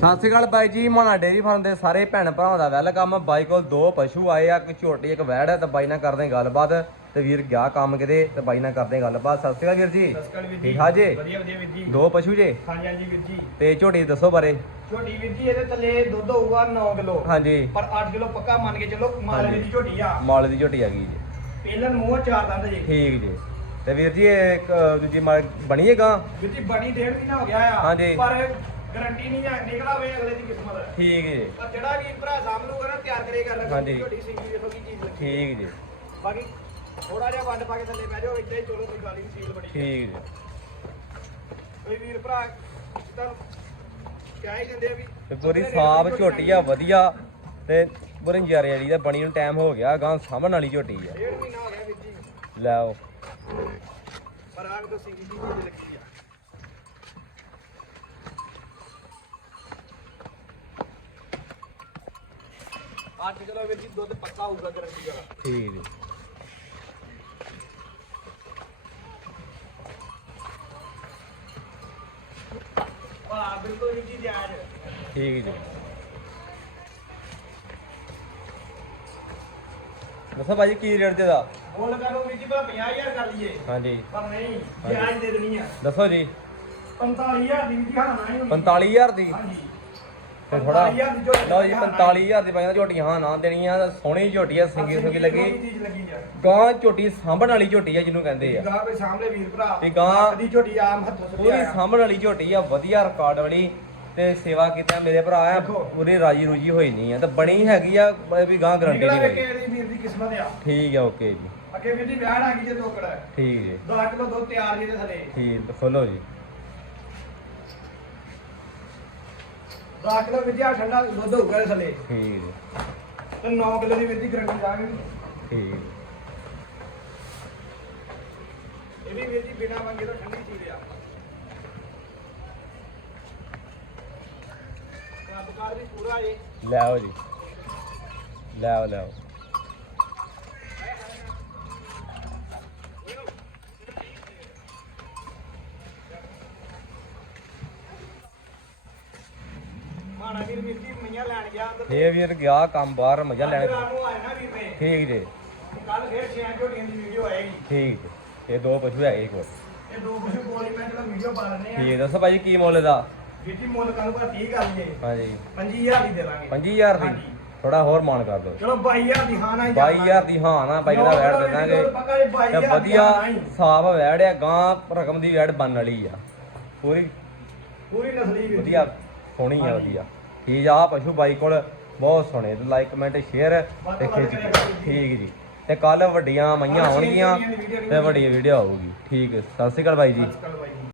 ਸਤਿ ਸ਼੍ਰੀ ਅਕਾਲ ਬਾਈ ਜੀ ਮਾਣਾ dairy farm ਦੇ ਸਾਰੇ ਭੈਣ ਭਰਾਵਾਂ ਦਾ ਵੈਲਕਮ। ਬਾਈ ਕੋਲ ਦੋ ਪਸ਼ੂ ਆਏ ਆ ਇੱਕ ਝੋਟੀ ਇੱਕ ਵੈੜ ਹੈ ਤੇ ਬਾਈ ਨਾਲ ਕਰਦੇ ਹਾਂ ਗੱਲਬਾਤ। ਤੇ ਵੀਰ ਗਿਆ ਕੰਮ ਕਿਤੇ ਤੇ ਬਾਈ ਨਾਲ ਕਰਦੇ ਹਾਂ ਗੱਲਬਾਤ। ਸਤਿ ਸ਼੍ਰੀ ਅਕਾਲ ਵੀਰ ਜੀ। ਸਤਿ ਸ਼੍ਰੀ ਅਕਾਲ ਵੀਰ ਜੀ। ਠੀਕ ਠਾਕ ਜੀ? ਵਧੀਆ ਵਧੀਆ ਵੀਰ ਜੀ। ਦੋ ਪਸ਼ੂ ਜੇ? ਹਾਂਜੀ ਹਾਂਜੀ ਵੀਰ ਜੀ। ਤੇ ਝੋਟੀ ਦੱਸੋ ਬਾਰੇ। ਝੋਟੀ ਵੀਰ ਜੀ ਇਹਦੇ ਥੱਲੇ ਦੁੱਧ ਹੋਊਗਾ 9 ਕਿਲੋ। ਹਾਂਜੀ। ਪਰ 8 ਕਿਲੋ ਪੱਕਾ ਮੰਨ ਕੇ ਚੱਲੋ ਮਾਲ। ਦੀ ਝੋਟੀ ਆ। ਮਾਲ ਦੀ ਝੋਟੀ ਹੈਗੀ ਜੀ। ਪਹਿਲਨ ਮੂੰਹ ਆ, ਚਾਰ ਦੰਦ ਜੀ। ਠੀਕ ਜੀ। ਤੇ ਵੀਰ ਜੀ ਇੱਕ ਦੂਜੀ ਮਾਲ ਬਣੀ ਹੈ ਗਾਂ ਵੀਰ ਜੀ ਬਣੀ ਡੇਢ ਮਹੀਨਾ ਹੋ ਗਿਆ ਆ। ਹਾਂਜੀ। ਪਰ ਗਾਰੰਟੀ ਨਹੀਂ ਆ ਨਿਕਲਾ ਵੇ ਅਗਲੇ ਦੀ ਕਿਸਮਤ। ਠੀਕ ਜੀ। ਪਰ ਜਿਹੜਾ ਵੀ ਭਰਾ ਲੂਗਾ ਨਾ ਤਿਆਰ ਕਰੇਗਾ ਲੱਗ ਹਾਂਜੀ। ਝੋਟੀ ਸਿੰਗੀ ਦੇਖੋ ਕੀ ਚੀਜ਼ ਲੱਗੀ। ਠੀਕ ਜੀ। ਬਾਕੀ ਥੋੜਾ ਜਿਹਾ ਵੰਡ ਪਾ ਕੇ ਥੱਲੇ ਬਹਿ ਜਾਓ ਇੱਦਾਂ ਹੀ ਚਲੋ ਕੋਈ ਗੱਲ ਨਹੀਂ ਸੀਲ ਬੜੀ ਠੀਕ ਜੀ। ਕੋਈ ਵੀਰ ਭਰਾ ਤਾਂ ਕਿਆ ਹੀ ਦਿੰਦੇ ਆ ਵੀ ਤੇ ਪੂਰੀ ਸਾਫ਼ ਝੋਟੀ ਆ ਵਧੀਆ। ਤੇ ਪੂਰੀ ਨਜ਼ਾਰੇ ਵਾਲੀ ਦਾ ਬਣੀ ਨੂੰ ਟਾਈਮ ਹੋ ਗਿਆ ਗਾਂ ਸਾਂਭਣ ਵਾਲੀ ਝੋਟੀ ਆ। ਡੇਢ ਮਹੀਨਾ ਹੋ ਗਿਆ ਵੀਰ ਜੀ। ਲੈ ਆਓ। ਪਰ ਆਗ ਤੋਂ ਸਿੰਗੀ ਦੀ ਚੀਜ਼ ਲੱਗੀ ਆ। ਅੱਠ ਕਿਲੋ ਵੀਰ ਜੀ ਦੁੱਧ ਪੱਕਾ ਹੋਊਗਾ ਗਰੰਟੀ ਵਾਲਾ। ਠੀਕ ਜੀ ਵਾਹ ਬਿਲਕੁਲ ਵੀਰ ਜੀ ਜਾਇਜ਼ ਠੀਕ ਜੀ। ਦੱਸੋ ਭਾਜੀ ਕੀ ਰੇਟ ਦੇ ਦਾ? ਬੋਲ ਕਰ ਵੀਰ ਜੀ ਭਲਾ 50000 ਕਰ ਲਈਏ। ਹਾਂਜੀ। ਪਰ ਨਹੀਂ ਜਾਇਜ਼ ਦੇ ਦੇਣੀ ਆ। ਦੱਸੋ ਜੀ। 45000 ਦੀ ਵੀਰ ਜੀ ਹਾਂ ਨਾ ਹੀ 45000 ਦੀ? ਹਾਂਜੀ। ਤੇ ਥੋੜਾ 45,000 ਦੀ ਝੋਟੀ ਲਓ ਜੀ 45000 ਦੀ ਪਾਈਆਂ ਝੋਟੀਆਂ ਨਾ ਦੇਣੀਆਂ ਸੋਹਣੀ ਝੋਟੀ ਆ ਸਿੰਗੀ ਸੁੰਗੀ ਲੱਗੀ। ਗਾਂ ਝੋਟੀ ਸਾਂਭਣ ਵਾਲੀ ਝੋਟੀ ਆ ਜਿਹਨੂੰ ਕਹਿੰਦੇ ਆ। ਗਾਂ ਕੋਈ ਸਾਹਮਣੇ ਵੀਰ ਭਰਾ ਤੇ ਗਾਂ- ਦੀ ਝੋਟੀ ਆਮ ਹੱਥੋਂ ਪੂਰੀ ਸੁੱਟਿਆ ਸਾਂਭਣ ਵਾਲੀ ਝੋਟੀ ਆ ਵਧੀਆ ਰਿਕਾਰਡ ਵਾਲੀ ਤੇ ਸੇਵਾ ਕੀਤਾ ਮੇਰੇ ਭਰਾ ਆ। ਪੂਰੀ ਰਾਜੀ ਰੂਜੀ ਹੋਈ ਨਹੀਂ ਆ ਤੇ ਬਣੀ ਹੈਗੀ ਆ ਵੀ ਗਾਂ ਗਰੰਟੀ ਨਹੀਂ ਹੋਈ। ਕੇ ਵੀਰ ਦੀ ਕਿਸਮਤ ਆ। ਠੀਕ ਆ ਓਕੇ ਜੀ। ਅੱਗੇ ਵੀਰ ਜੀ ਵਿਆਹ ਆ ਗਈ ਜੇ ਟੋਕੜਾ ਠੀਕ ਜੀ। 10 ਕਿਲੋ ਦੁੱਧ ਤਿਆਰ ਜੀ ਦੇ ਥਲੇ। ਠੀਕ ਖੋਲੋ ਜੀ। 10 ਕਿਲੋ ਵੀਰ ਜੀ ਆ ਠੰਡਾ ਦੁੱਧ ਹੋਊਗਾ ਇਹਦੇ ਥਲੇ। ਠੀਕ। ਜੀ ਤੇ 9 ਕਿਲੋ ਦੀ ਵੀਰ ਦੀ ਗਰੰਟੀ ਦਾਂਗੇ ਠੀਕ। ਇਹ ਵੀ ਵੀਰ ਜੀ ਬਿਨਾ ਮੰਗੇ ਤੋਂ ਠੰਡੀ ਚੀਜ਼ ਆ। ਕੰਮਕਾਰ ਵੀ ਪੂਰਾ ਏ ਲੈ ਆਓ ਜੀ। ਲੈ ਆਓ। ਲੈ ਆਓ ਮਾਣਾ ਵੀਰ ਵੀਰ ਜੀ ਮਈਆਂ ਲੈਣ ਗਿਆ ਅੰਦਰ ਇਹ ਵੀਰ ਗਿਆ ਕੰਮ ਬਾਹਰ ਮਜ਼ਾ ਲੈਣ ਰਾਤ ਨੂੰ ਆਏ ਨਾ ਵੀਰ ਨੇ ਠੀਕ ਜੀ। ਕੱਲ ਫੇਰ ਛਿਆਂ ਝੋਟੀਆਂ ਦੀ ਵੀਡੀਓ ਆਏਗੀ। ਠੀਕ ਜੀ। ਇਹ ਦੋ ਪਸ਼ੂ ਹੈਗੇ ਕੋਲ। ਇਹ ਦੋ ਕੁਝ ਬੋਲੀ ਮੈਂ ਚਲੋ ਵੀਡੀਓ ਪਾ ਲੈਣੇ ਆ। ਠੀਕ ਦੱਸੋ ਭਾਜੀ ਕੀ ਮੁੱਲ ਦਾ ਵੀਰ ਜੀ ਮੁੱਲ ਕਾਨੂੰ ਪਰ 30 ਕਰ ਲਈਏ। ਹਾਂਜੀ। 25000 ਦੀ ਦੇ ਲਾਂਗੇ। 25000 ਦੀ? ਹਾਂਜੀ। ਥੋੜਾ ਹੋਰ ਮਾਨ ਕਰ ਦਿਓ। ਚਲੋ 22000 ਦੀ ਹਾਂ ਨਾ ਹੀ 22000 ਦੀ ਹਾਂ ਨਾ ਬਾਈ ਦਾ ਵੈੜ ਦੇ ਦਾਂਗੇ। ਪੱਕਾ ਇਹ 22000 ਤੇ ਦੀ ਵਧੀਆ ਹਾਂ ਨਾ ਹੀ। ਸਾਫ਼ ਵੈੜ ਆ ਗਾਂ ਰਕਮ ਦੀ ਵੈੜ ਬਣਨ ਵਾਲੀ ਆ। ਪੂਰੀ ਪੂਰੀ ਨਸਲੀ ਵੀਰ ਜੀ। ਵਧੀਆ ਸੋਹਣੀ ਆ। ਵਧੀਆ। ਠੀਕ ਆ ਪਸ਼ੂ ਬਾਈ ਕੋਲ ਬਹੁਤ ਸੋਹਣੇ ਲਾਈਕ ਕਮੈਂਟ ਸ਼ੇਅਰ ਤੇ ਖਿੱਚ। ਠੀਕ ਜੀ। ਤੇ ਕੱਲ ਵੱਡੀਆਂ ਮਈਆਂ ਆਉਣਗੀਆਂ ਤੇ ਵੱਡੀ ਵੀਡੀਓ ਆਊਗੀ। ਠੀਕ ਸਤਿ ਸ਼੍ਰੀ ਅਕਾਲ ਬਾਈ ਜੀ।